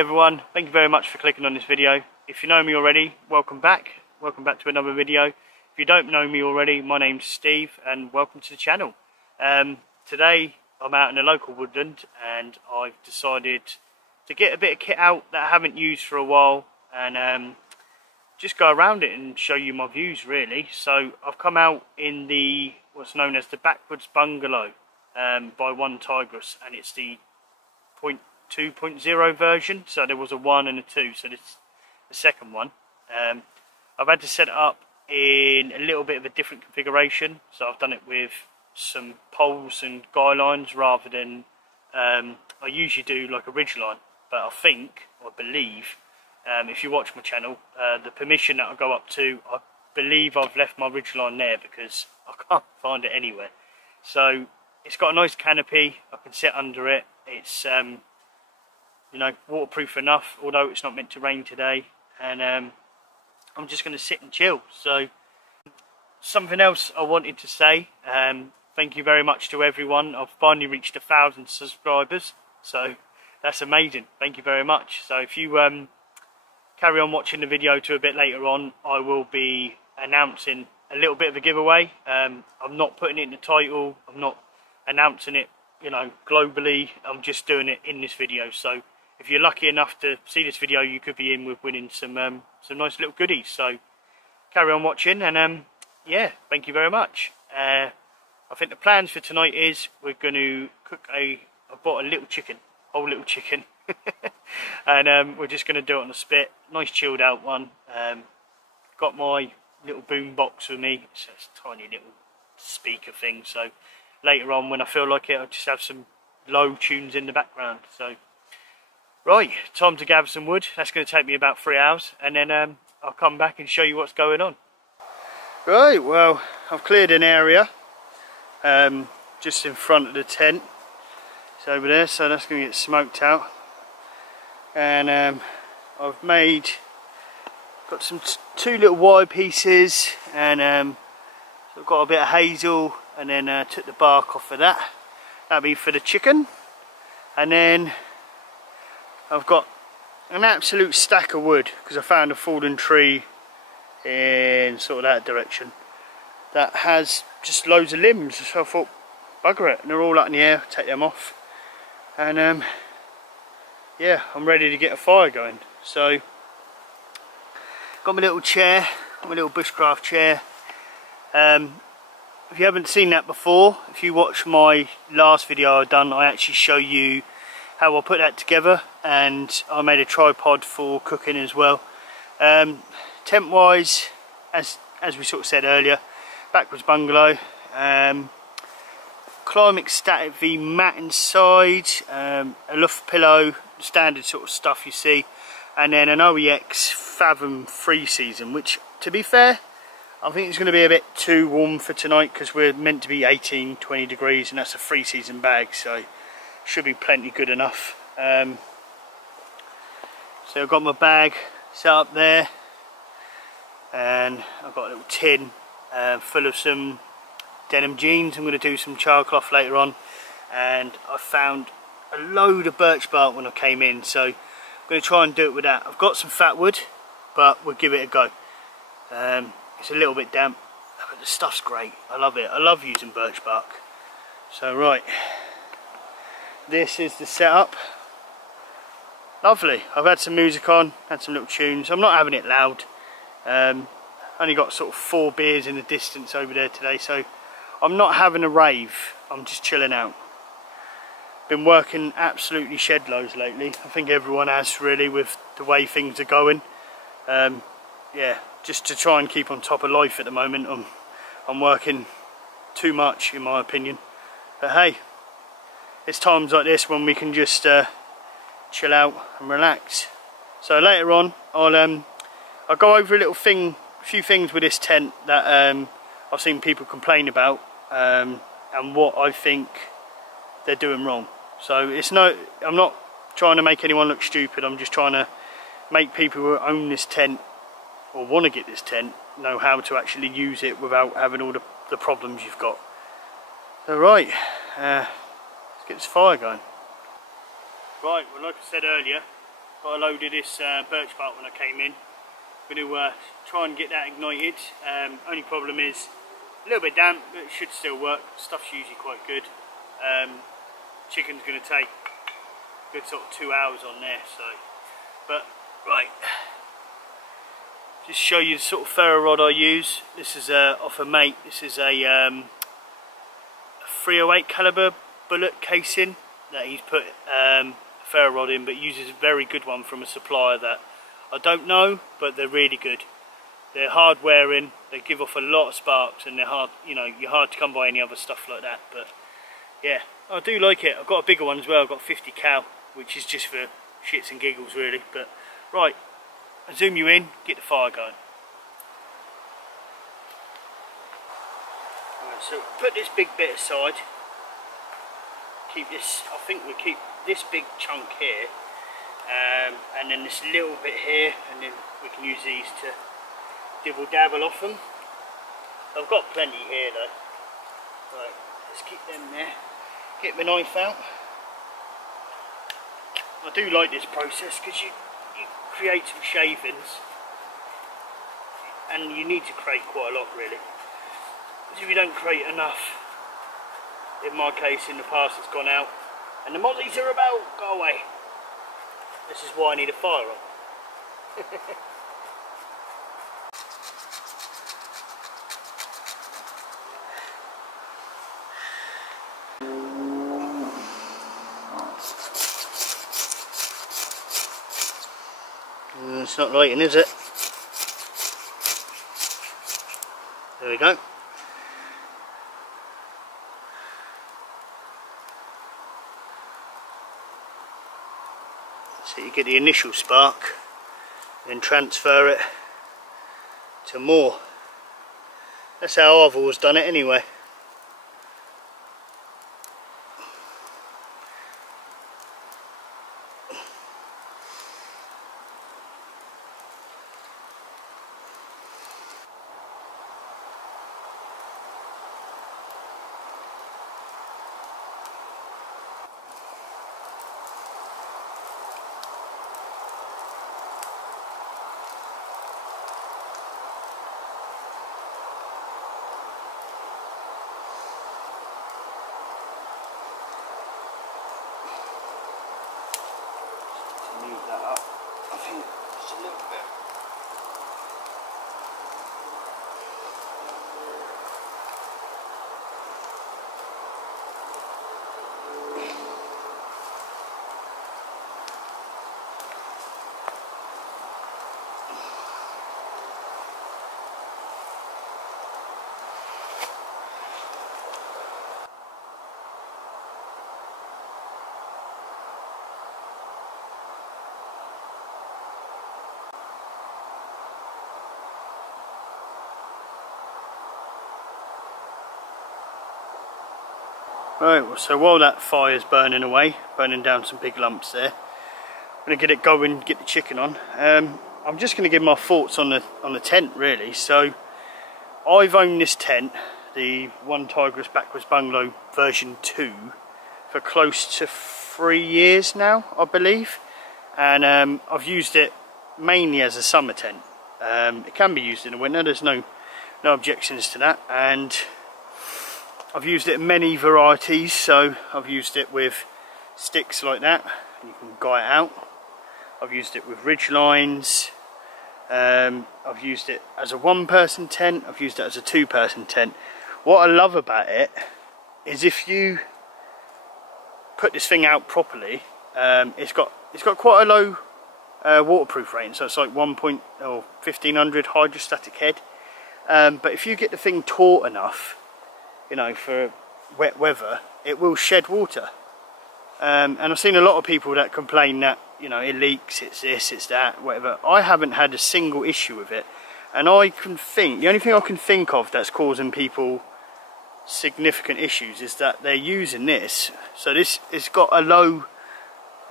everyone, thank you very much for clicking on this video. If you know me already, welcome back to another video. If you don't know me already, my name's Steve and welcome to the channel. Today I'm out in the local woodland and I've decided to get a bit of kit out that I haven't used for a while and just go around it and show you my views really. So I've come out in the what's known as the Backwoods Bungalow by Onetigris, and it's the 2.0 version. So there was a 1 and a 2, so this is the second one. I've had to set it up in a little bit of a different configuration, so I've done it with some poles and guy lines rather than I usually do like a ridge line. But I think, or believe, if you watch my channel, the permission that I go up to, I believe I've left my ridge line there because I can't find it anywhere. So it's got a nice canopy, I can sit under it. It's you know, waterproof enough, although it's not meant to rain today, and I'm just going to sit and chill. So something else I wanted to say, thank you very much to everyone. I've finally reached 1,000 subscribers, so that's amazing. Thank you very much. So if you carry on watching the video to a bit later on, I will be announcing a little bit of a giveaway. I'm not putting it in the title, I'm not announcing it, you know, globally. I'm just doing it in this video. So if you're lucky enough to see this video, you could be in with winning some nice little goodies. So carry on watching, and yeah, thank you very much. I think the plans for tonight is we're going to cook I bought a little chicken, whole little chicken, and we're just going to do it on a spit, nice chilled out one. Got my little boom box with me, it's a tiny little speaker thing, so later on when I feel like it, I'll just have some low tunes in the background. So right, time to gather some wood. That's going to take me about 3 hours, and then I'll come back and show you what's going on. Right, well, I've cleared an area just in front of the tent. It's over there, so that's going to get smoked out. And I've got some two little wire pieces, and so I've got a bit of hazel, and then took the bark off of that. That'll be for the chicken. And then I've got an absolute stack of wood because I found a fallen tree in sort of that direction that has just loads of limbs, so I thought bugger it, and they're all up in the air, take them off, and yeah, I'm ready to get a fire going. So got my little chair, my little bushcraft chair. If you haven't seen that before, if you watch my last video I've done, I actually show you how I put that together, and I made a tripod for cooking as well. Tent wise, as we sort of said earlier, Backwoods Bungalow, Climax Static V mat inside, a luff pillow, standard sort of stuff you see, and then an OEX Fathom 3 season, which to be fair, I think it's going to be a bit too warm for tonight because we're meant to be 18-20 degrees, and that's a 3 season bag, so should be plenty good enough. So I've got my bag set up there, and I've got a little tin full of some denim jeans. I'm going to do some childcloth later on, and I found a load of birch bark when I came in, so I'm going to try and do it with that. I've got some fat wood, but we'll give it a go. It's a little bit damp, but the stuff's great. I love it. I love using birch bark. So right, this is the setup. Lovely. I've had some music on, had some little tunes. I'm not having it loud. Only got sort of 4 beers in the distance over there today, so I'm not having a rave. I'm just chilling out. Been working absolutely shed loads lately. I think everyone has really, with the way things are going. Yeah, just to try and keep on top of life at the moment. I'm working too much in my opinion. But hey, it's times like this when we can just chill out and relax. So later on I'll go over a few things with this tent that I've seen people complain about, and what I think they're doing wrong. So I'm not trying to make anyone look stupid, I'm just trying to make people who own this tent or want to get this tent know how to actually use it without having all the problems you've got. So right, let's get this fire going. Right, well, like I said earlier, got a load of this birch bark when I came in. I'm going to try and get that ignited. Only problem is a little bit damp, but it should still work. Stuff's usually quite good. Chicken's going to take a good sort of 2 hours on there, so. But right, just show you the sort of ferro rod I use. This is off a mate. This is a 308 caliber bullet casing that he's put ferro rod in, but uses a very good one from a supplier that I don't know, but they're really good. They're hard wearing, they give off a lot of sparks, and they're hard, you know, you're hard to come by any other stuff like that. But yeah, I do like it. I've got a bigger one as well. I've got 50 cal, which is just for shits and giggles really. But right, I'll zoom you in, get the fire going. Right, so put this big bit aside. Keep this, I think we'll keep this big chunk here, and then this little bit here, and then we can use these to dibble dabble off them. I've got plenty here though. Right, let's keep them there. Get my knife out. I do like this process because you create some shavings, and you need to create quite a lot really. Because if you don't create enough, in my case in the past it's gone out, and the mozzies are about, go away. This is why I need a firearm. It's not lighting, is it? There we go. So you get the initial spark, then transfer it to more. That's how I've always done it anyway. That up. I think just a little bit. Right, well, so while that fire's burning away, burning down some big lumps there, I'm going to get it going, get the chicken on. I'm just going to give my thoughts on the tent really. So I've owned this tent, the Onetigris Backwoods Bungalow version 2, for close to 3 years now, I believe, and I've used it mainly as a summer tent. It can be used in the winter, there's no objections to that, and I've used it in many varieties. So I've used it with sticks like that, you can guy it out. I've used it with ridge lines. I've used it as a one-person tent. I've used it as a two-person tent. What I love about it is if you put this thing out properly, it's got quite a low waterproof rating, so it's like 1500 hydrostatic head. But if you get the thing taut enough, you know, for wet weather, it will shed water. And I've seen a lot of people that complain that, you know, it leaks, it's this, it's that, whatever. I haven't had a single issue with it, and the only thing I can think of that's causing people significant issues is that they're using this. So it's got a low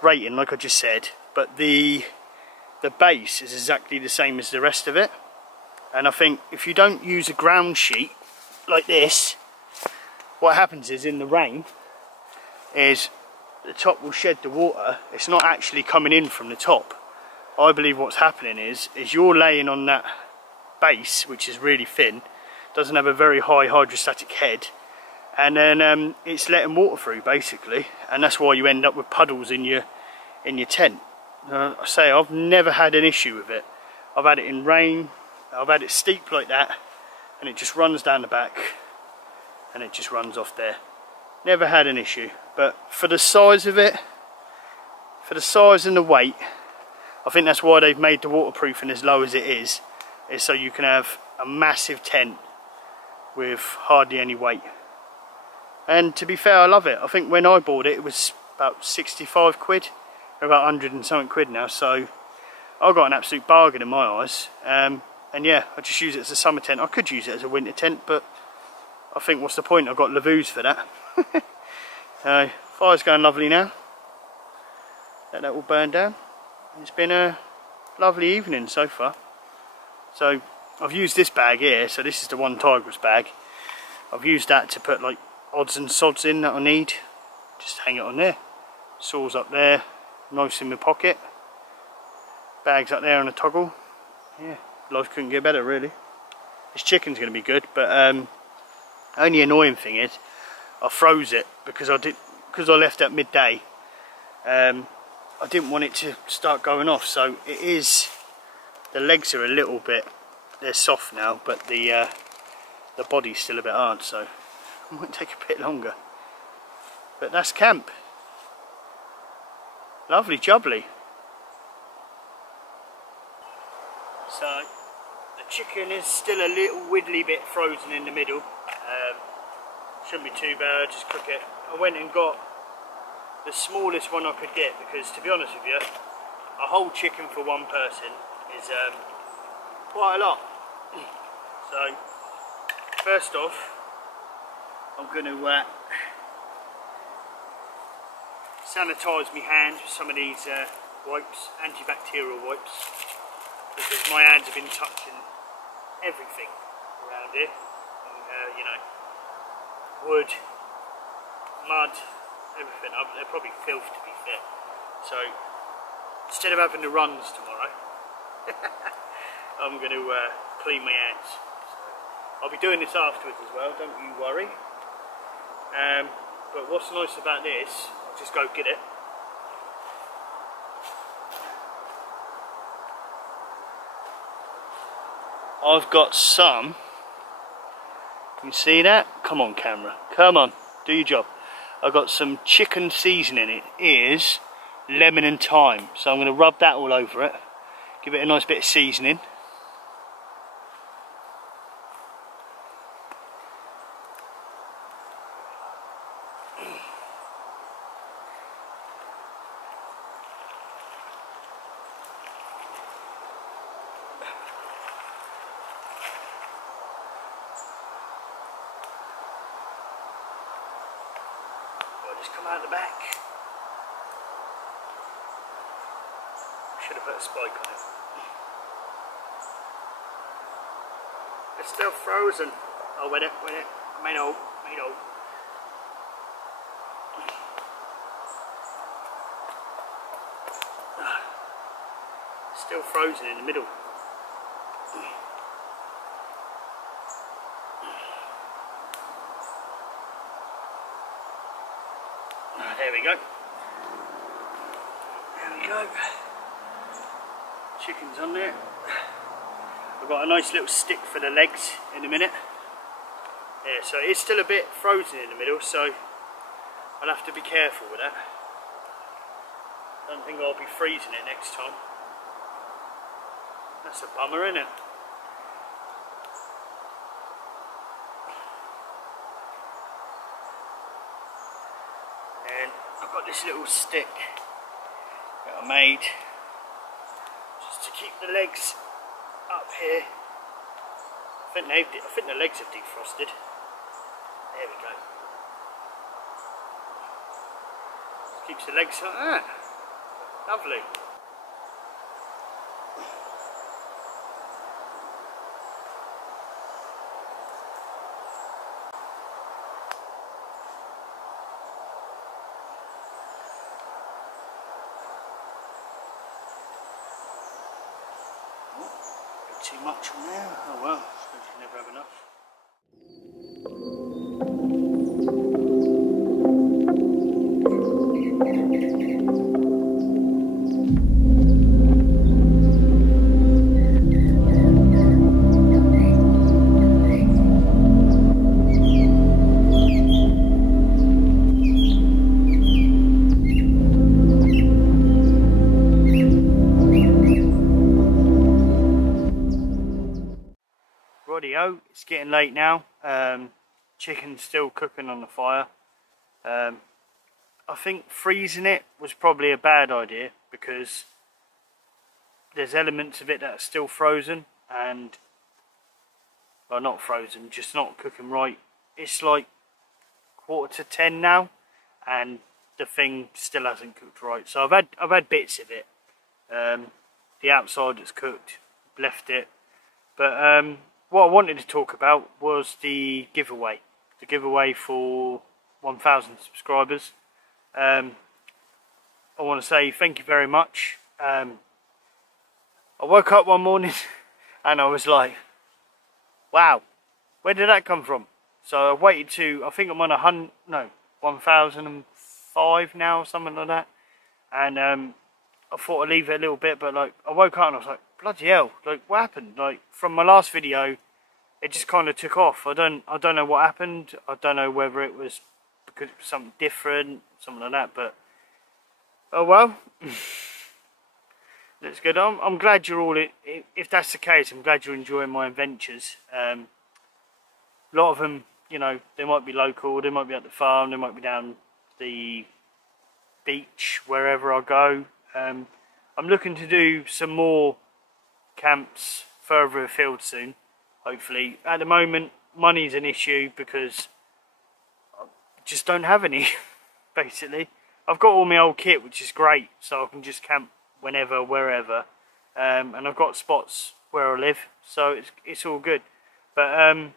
rating, like I just said, but the base is exactly the same as the rest of it. And I think if you don't use a ground sheet like this, what happens is in the rain is the top will shed the water. It's not actually coming in from the top. I believe what's happening is you're laying on that base, which is really thin, doesn't have a very high hydrostatic head, and then it's letting water through basically, and that's why you end up with puddles in your tent. I say I've never had an issue with it. I've had it in rain, I've had it steep like that, and it just runs down the back and it just runs off there. Never had an issue. But for the size of it, for the size and the weight, I think that's why they've made the waterproofing as low as it is so you can have a massive tent with hardly any weight. And to be fair, I love it. I think when I bought it, it was about 65 quid, about 100 and something quid now, so I got an absolute bargain in my eyes. And yeah, I just use it as a summer tent. I could use it as a winter tent, but I think what's the point? I've got Lavus for that. Fire's going lovely now. Let that all burn down. It's been a lovely evening so far. So I've used this bag here, so this is the Onetigris bag. I've used that to put like odds and sods in that I need. Just hang it on there. Saws up there, nice in my pocket. Bags up there on a toggle. Yeah, life couldn't get better really. This chicken's going to be good, but only annoying thing is I froze it because I left at midday. I didn't want it to start going off, so it is, the legs are a little bit, they're soft now, but the body's still a bit hard, so it might take a bit longer. But that's camp. Lovely jubbly. So the chicken is still a little widdly bit frozen in the middle. Shouldn't be too bad, just cook it. I went and got the smallest one I could get because, to be honest with you, a whole chicken for one person is quite a lot. So first off, I'm going to sanitise my hands with some of these wipes, antibacterial wipes, because my hands have been touching everything around here, and, you know, wood, mud, everything. They're probably filth to be fair. So instead of having the runs tomorrow, I'm going to clean my hands. So I'll be doing this afterwards as well, don't you worry. But what's nice about this, I'll just go get it. I've got some, can you see that? Come on camera, come on, do your job. I've got some chicken seasoning. It is lemon and thyme, so I'm going to rub that all over it, give it a nice bit of seasoning. Just come out the back. Should have put a spike on it. It's still frozen. Oh, wait it. May know. Still frozen in the middle. There we go. There we go. Chicken's on there. I've got a nice little stick for the legs in a minute. Yeah, so it's still a bit frozen in the middle, so I'll have to be careful with that. Don't think I'll be freezing it next time. That's a bummer, isn't it? And I've got this little stick that I made just to keep the legs up here. I think the legs have defrosted. There we go. Just keeps the legs like that. Lovely. bit too much on there. Oh well, I suppose you never have enough. Rightio, it's getting late now. Chicken's still cooking on the fire. I think freezing it was probably a bad idea because there's elements of it that are still frozen and, well, not frozen, just not cooking right. It's like 9:45 now and the thing still hasn't cooked right. So I've had bits of it. The outside is cooked, left it. But what I wanted to talk about was the giveaway. The giveaway for 1,000 subscribers. I want to say thank you very much. I woke up one morning and I was like, wow, where did that come from? So I waited to, I think I'm on 1,005 now or something like that. And I thought I'd leave it a little bit, but like I woke up and I was like, bloody hell, like what happened? Like from my last video, it just kind of took off. I don't know what happened. I don't know whether it was because it was something different, something like that, but oh well. That's good. I'm glad you're all, if that's the case, I'm glad you're enjoying my adventures. A lot of them, you know, they might be local, they might be at the farm, they might be down the beach, wherever I go. I'm looking to do some more camps further afield soon, hopefully. At the moment, money's an issue because I just don't have any, basically. I've got all my old kit, which is great, so I can just camp whenever, wherever. And I've got spots where I live, so it's all good. But I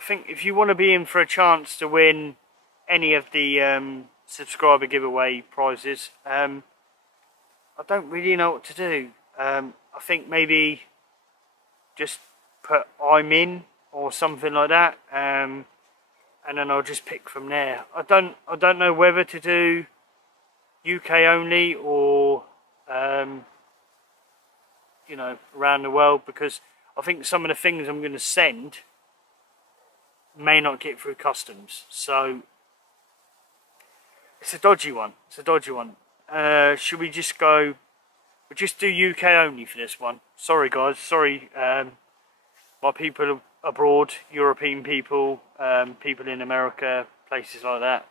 think if you want to be in for a chance to win any of the subscriber giveaway prizes, I don't really know what to do. I think maybe just put I'm in or something like that, and then I'll just pick from there. I don't know whether to do UK only or you know, around the world, because I think some of the things I'm going to send may not get through customs, so it's a dodgy one. It's a dodgy one. Should we just go? We'll just do UK only for this one. Sorry guys, sorry my people abroad, European people, people in America, places like that.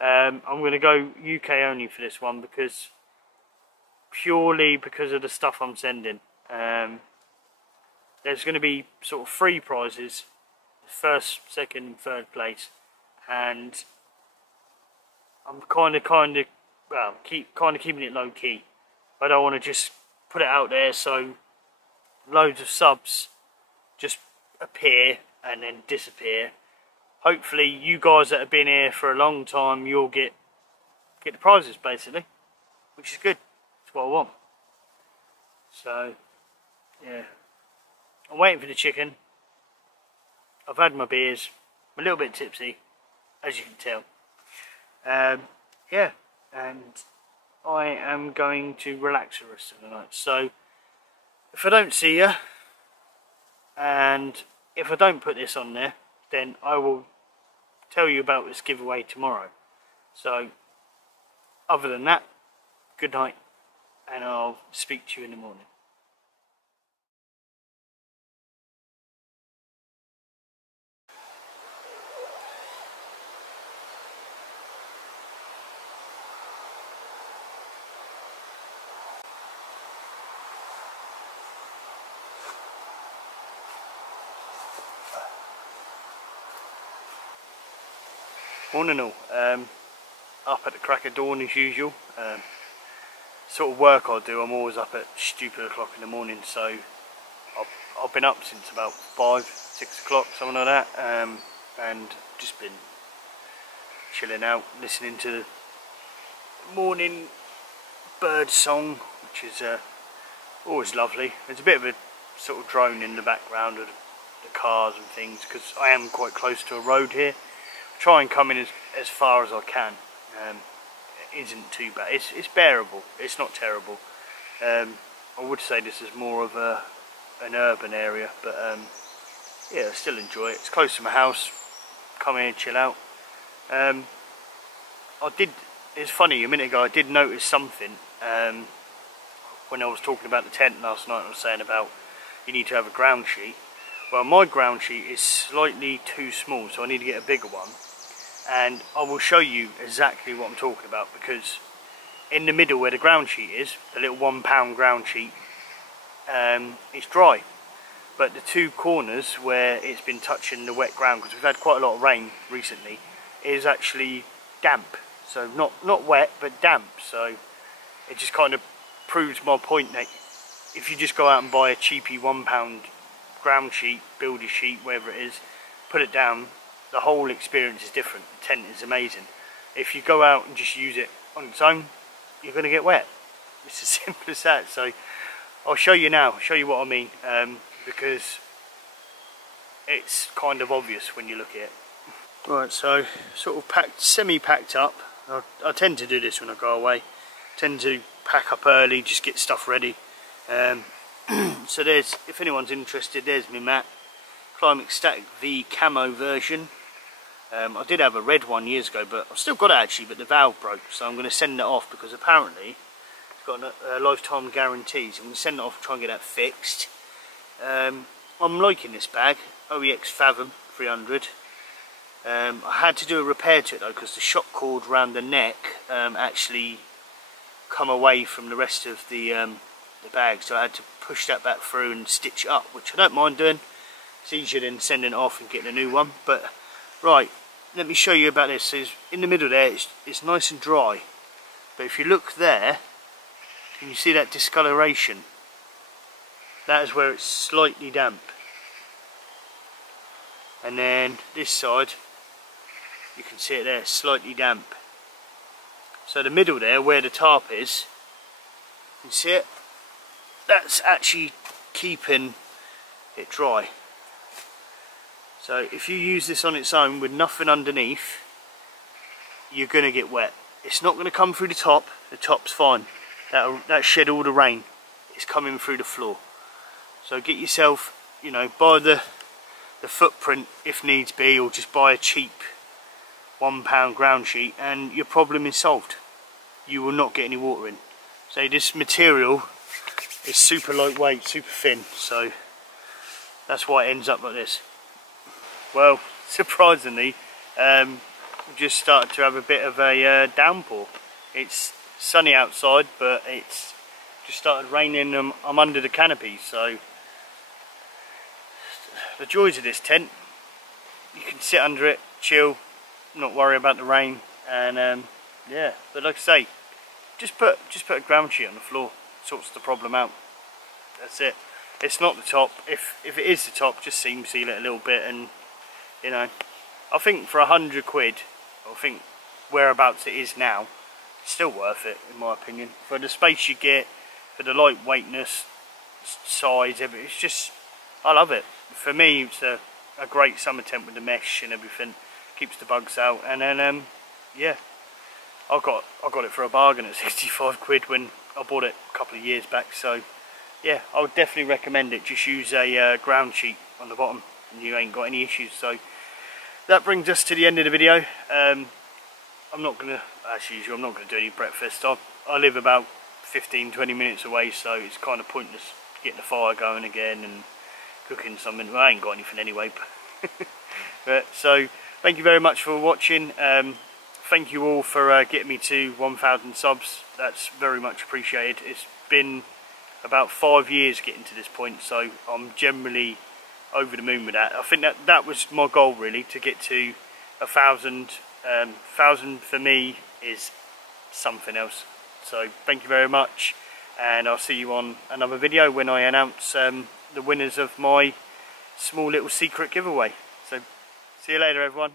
I'm going to go UK only for this one because purely because of the stuff I'm sending. There's going to be sort of 3 prizes, first, second and third place, and I'm kind of well, keeping it low key. I don't want to just put it out there so loads of subs just appear and then disappear. Hopefully you guys that have been here for a long time, you'll get the prizes basically, which is good. That's what I want. So yeah, I'm waiting for the chicken. I've had my beers. I'm a little bit tipsy, as you can tell. Yeah, and I am going to relax the rest of the night. So if I don't see you, and if I don't put this on there, then I will tell you about this giveaway tomorrow. So other than that, good night, and I'll speak to you in the morning. Morning all. Up at the crack of dawn as usual. Sort of work I do, I'm always up at stupid o'clock in the morning, so I've been up since about 5, 6 o'clock, something like that, and just been chilling out, listening to the morning bird song, which is always lovely. It's a bit of a sort of drone in the background of the cars and things, because I am quite close to a road here. Try and come in as far as I can. It isn't too bad. It's bearable. It's not terrible. I would say this is more of an urban area, but yeah, I still enjoy it. It's close to my house. Come here and chill out. It's funny, a minute ago I did notice something when I was talking about the tent last night. I was saying about you need to have a ground sheet. Well, my ground sheet is slightly too small, so I need to get a bigger one. And I will show you exactly what I'm talking about, because in the middle where the ground sheet is, the little £1 ground sheet, it's dry. But the two corners where it's been touching the wet ground, because we've had quite a lot of rain recently, is actually damp. So not wet, but damp. So it just kind of proves my point that if you just go out and buy a cheapy £1 ground sheet, builder sheet, whatever it is, put it down, the whole experience is different. The tent is amazing. If you go out and just use it on its own, you're going to get wet. It's as simple as that. So I'll show you now, show you what I mean, because it's kind of obvious when you look at it. Right, so sort of semi-packed up. I tend to do this when I go away. Tend to pack up early, just get stuff ready. So there's, if anyone's interested, there's my mat. Climax Static V camo version. I did have a red one years ago, but I've still got it actually, but the valve broke, so I'm going to send it off, because apparently it's got a lifetime guarantee, so I'm going to send it off and try and get that fixed. I'm liking this bag, OEX Fathom 300. I had to do a repair to it though, because the shock cord around the neck actually come away from the rest of the bag, so I had to push that back through and stitch it up, which I don't mind doing. It's easier than sending it off and getting a new one. But right, let me show you about this. So in the middle there, it's nice and dry, but if you look there, can you see that discoloration? That is where it's slightly damp. And then this side, you can see it there, slightly damp. So the middle there, where the tarp is, you can see it, that's actually keeping it dry. So if you use this on its own with nothing underneath, you're going to get wet. It's not going to come through the top's fine. That shed all the rain. It's coming through the floor. So get yourself, you know, buy the footprint if needs be, or just buy a cheap £1 ground sheet and your problem is solved. You will not get any water in. So this material is super lightweight, super thin, so that's why it ends up like this. Well, surprisingly, we've just started to have a bit of a downpour. It's sunny outside, but it's just started raining. I'm under the canopy, so the joys of this tent, you can sit under it, chill, not worry about the rain, and yeah. But like I say, just put a ground sheet on the floor, sorts the problem out. That's it. It's not the top. If it is the top, just seam seal it a little bit, and you know, I think for £100, I think whereabouts it is now, it's still worth it in my opinion. For the space you get, for the lightweightness, size, everything, it's just, I love it. For me, it's a great summer tent with the mesh and everything. Keeps the bugs out, and then yeah, I got it for a bargain at £65 when I bought it a couple of years back. So yeah, I would definitely recommend it. Just use a ground sheet on the bottom and you ain't got any issues. So that brings us to the end of the video. I'm not gonna, as usual, I'm not gonna do any breakfast. I live about 15-20 minutes away, so it's kind of pointless getting the fire going again and cooking something. Well, I ain't got anything anyway, but so thank you very much for watching. Thank you all for getting me to 1,000 subs. That's very much appreciated. It's been about 5 years getting to this point, so I'm generally over the moon with that. I think that was my goal really, to get to 1,000. 1,000 for me is something else. So thank you very much, and I'll see you on another video when I announce the winners of my small little secret giveaway. So see you later everyone.